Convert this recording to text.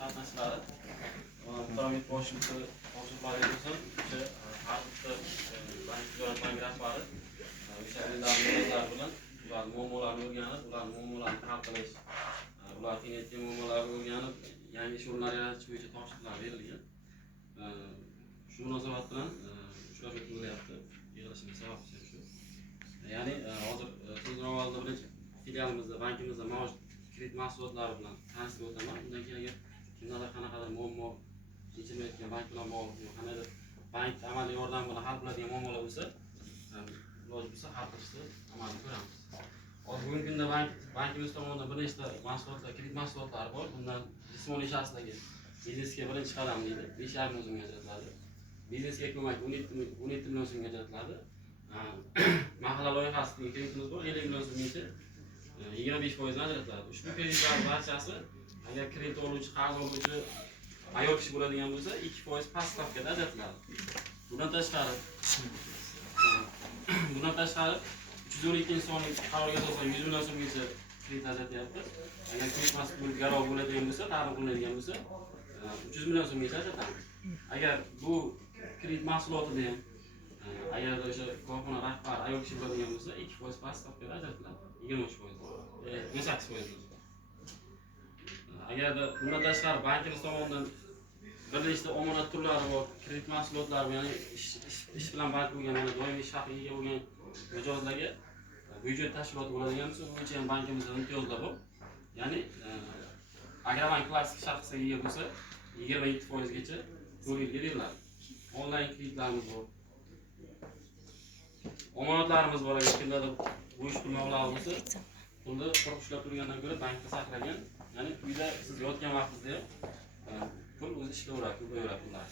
qatnashchilari Muhtaram boshimizni topshiriqlar bersin. Har bitta bank tijorat banki rahbari o'sha muammolar bilan ular muammolarni o'rganib, ular muammolarni hal qilish, ular qiynayotgan muammolarni o'rganib, yangi ish o'rinlari yaratish bo'yicha topshiriqlar berilgan. Shu munosabat bilan uchrashuv bo'lyapti. Yig'ilishimiz sababchisi shu. Ya'ni hozir so'zdan avvalda birinchi filialimizda, bankimizda mavjud kredit mahsulotlari bilan tanishtirib o'taman. Undan keyin agar kimdadir qanaqadir muammo yechilmayotgan bank bilan bog'liq, qanaqadir bank amaliy yordam bilan hal qiladigan muammolar bo'lsa, iloji bo'lsa hal qilishni amalga ko'ramiz. Hozir bugungi kunda bankimiz tomonidan bir nechta mahsulotlar, kredit mahsulotlari bor. Bundan jismoniy shaxsdagi biznesga birinchi qadam deydi, 5,5 million so'mga ajratiladi. Biznesga ko'mak 17 million so'mga ajratiladi. Mahalla loyihasidagi kreditimiz bor, 50 million so'mgacha 25% dan ajratiladi. Ushbu kreditlar barchasi agar kredit oluvchi, qarz oluvchi ayol kishi bo'ladigan bo'lsa, 2% past stavkada ajratiladi. Bundan tashqari 312-sonli qarorga asosan 100 million so'mgacha kredit ajratyapti. Agar kredit mas'ul garov bo'ladigan bo'lsa, ta'min qilinadigan bo'lsa, 300 million so'mgacha ajratamiz. Agar bu kredit mahsulotida ham agarda o'sha korxona rahbari ayol kishi bo'ladigan bo'lsa, 2% past stavkada ajratiladi. 18%. Agarda bundan tashqari bankimiz tomonidan bir nechta omonat turlari bor, kredit mahsulotlari, ya'ni ish bilan band bo'lgan, mana doimiy shaxsga ega bo'lgan mijozlarga byudjet tashkiloti bo'ladigan bo'lsa, bu bo'yicha ham bankimizda imtiyozlar bor. Ya'ni Agrobank klassik shaxsga ega bo'lsa, 27% gacha 4 yilga beriladi. Onlayn kreditlarimiz bor. Omonatlarimiz bor, agar kimdadir bo'sh pul mablag'i bo'lsa, pulni quruq ushlab turgandan ko'ra bankda saqlagan, ya'ni uyda siz yotgan vaqtingizda pul o'zi ishlayveradi, ko'payaveradi pullar.